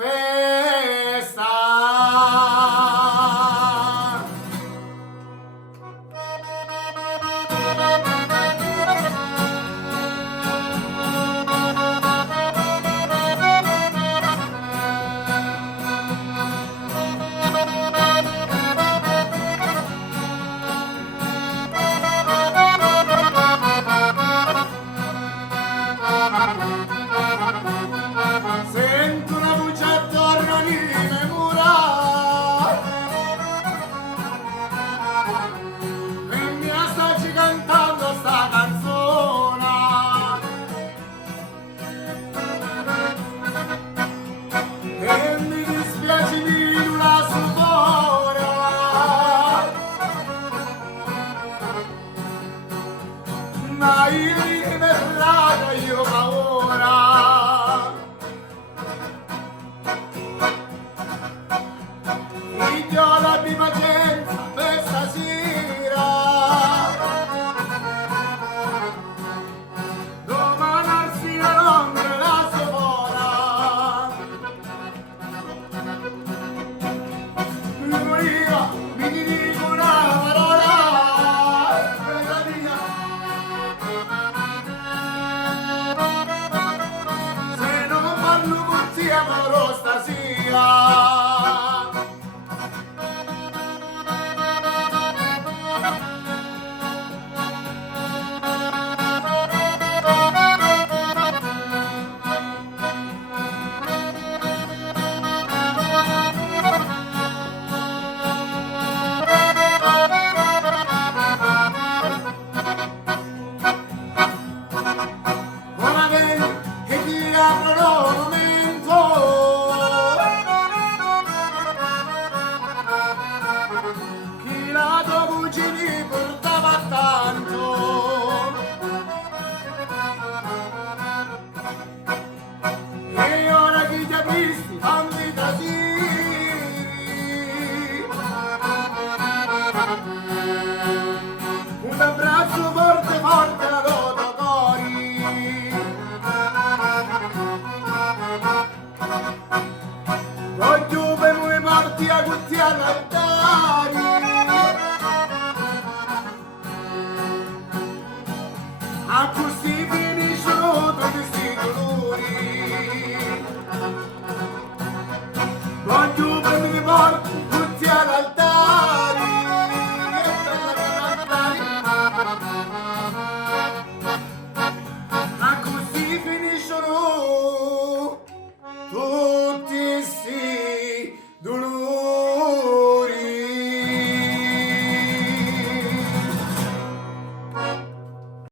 festa. Sento una voce attorno di me mura e mi sta cantando sta canzone e mi dispiace di una sudore, ma io di me raga io paura. Figliola di pazienza per stasera, domani al fine non me la sopora. Mi dico una parola, bella mia, se non parlo con te amoro stasera. Chi la tua voce mi portava tanto e ora chi ti ha visti fammi trasiri, un abbraccio forte forte a loro cori, voglio per noi morti a cucchiarla